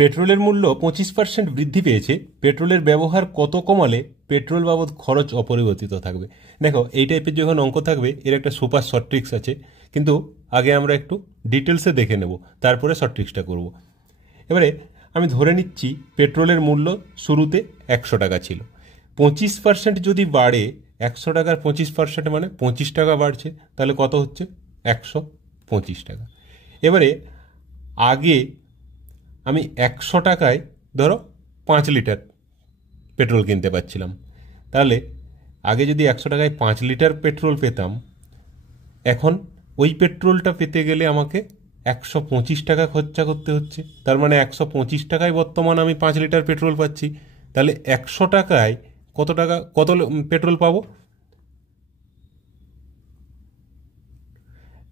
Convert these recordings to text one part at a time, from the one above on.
পেট্রোলের মূল্য 25% বৃদ্ধি পেয়েছে, পেট্রোলের ব্যবহার কত কমালে পেট্রোল বাবদ খরচ অপরিবর্তিত থাকবে। দেখো, এই টাইপের যখন অঙ্ক থাকবে এর একটা সুপার শর্ট ট্রিক্স আছে, কিন্তু আগে আমরা একটু ডিটেলসে দেখে নেব, তারপরে শর্ট ট্রিক্সটা করব। এবারে আমি ধরে নিচ্ছি পেট্রোলের মূল্য শুরুতে 100 টাকা ছিল। 25% যদি বাড়ে, 100 টাকার 25% মানে 25 টাকা বাড়ছে, তাহলে কত হচ্ছে? 125 টাকা। এবারে আগে আমি 100 টাকায় ধরো 5 লিটার পেট্রোল কিনতে পারছিলাম, তাহলে আগে যদি 100 টাকায় 5 লিটার পেট্রোল পেতাম, এখন ওই পেট্রোলটা পেতে গেলে আমাকে 125 টাকা খরচা করতে হচ্ছে। তার মানে 125 টাকায় বর্তমান আমি 5 লিটার পেট্রোল পাচ্ছি, তাহলে 100 টাকায় কত পেট্রোল পাবো?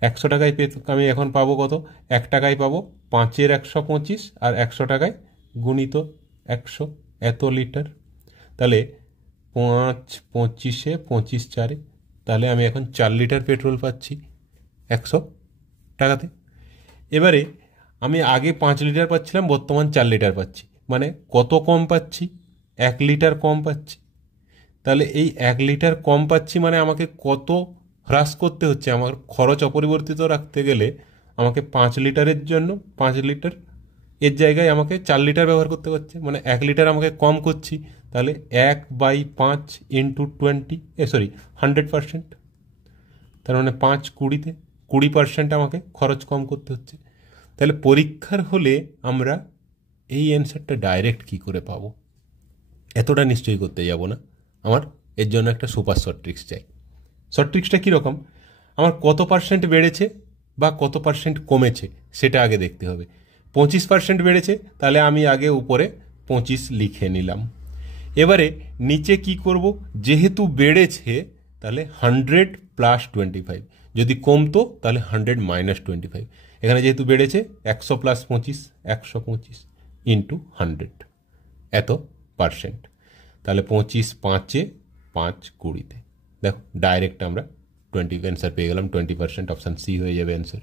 100 টাকায় আমি এখন পাবো কত? 1 টাকায় পাবো 5-এর 125, আর 100 টাকায় গুণিত 100, এত লিটার। তাহলে 5 25-এ 25 4-এ, তাহলে আমি এখন 4 লিটার পেট্রোল পাচ্ছি 100 টাকাতে। এবারে আমি আগে 5 লিটার পাচ্ছিলাম, বর্তমান 4 লিটার পাচ্ছি, মানে কত কম পাচ্ছি? 1 লিটার কম পাচ্ছি। তাহলে এই 1 লিটার কম পাচ্ছি মানে আমাকে কত হ্রাস করতে হচ্ছে? আমার খরচ অপরিবর্তিত রাখতে গেলে আমাকে 5 লিটারের জন্য 5 লিটার এর জায়গায় আমাকে 4 লিটার ব্যবহার করতে হচ্ছে, মানে 1 লিটার আমাকে কম করছি। তাহলে 1/5 ইন্টু 100%, তার মানে 5 20-তে 20% আমাকে খরচ কম করতে হচ্ছে। তাহলে পরীক্ষার হলে আমরা এই অ্যান্সারটা ডাইরেক্ট কি করে পাবো? এতটা নিশ্চয়ই করতে যাব না, আমার এর জন্য একটা সুপার শর্ট ট্রিক্স চাই। শর্ট ট্রিক্সটা কীরকম? আমার কত পার্সেন্ট বেড়েছে বা কত পার্সেন্ট কমেছে সেটা আগে দেখতে হবে। 25% বেড়েছে, তাহলে আমি আগে উপরে 25 লিখে নিলাম। এবারে নিচে কি করব? যেহেতু বেড়েছে তাহলে 100 প্লাস 25, যদি কমতো তাহলে 100 মাইনাস 25। এখানে যেহেতু বেড়েছে 100 প্লাস 25, 125 ইন্টু 100, এত পার্সেন্ট। তাহলে 25 5-এ 5 20-তে, দেখো ডাইরেক্ট আমরা 20 অ্যান্সার পেয়ে গেলাম। 20%, অপশান সি হয়ে যাবে অ্যান্সার।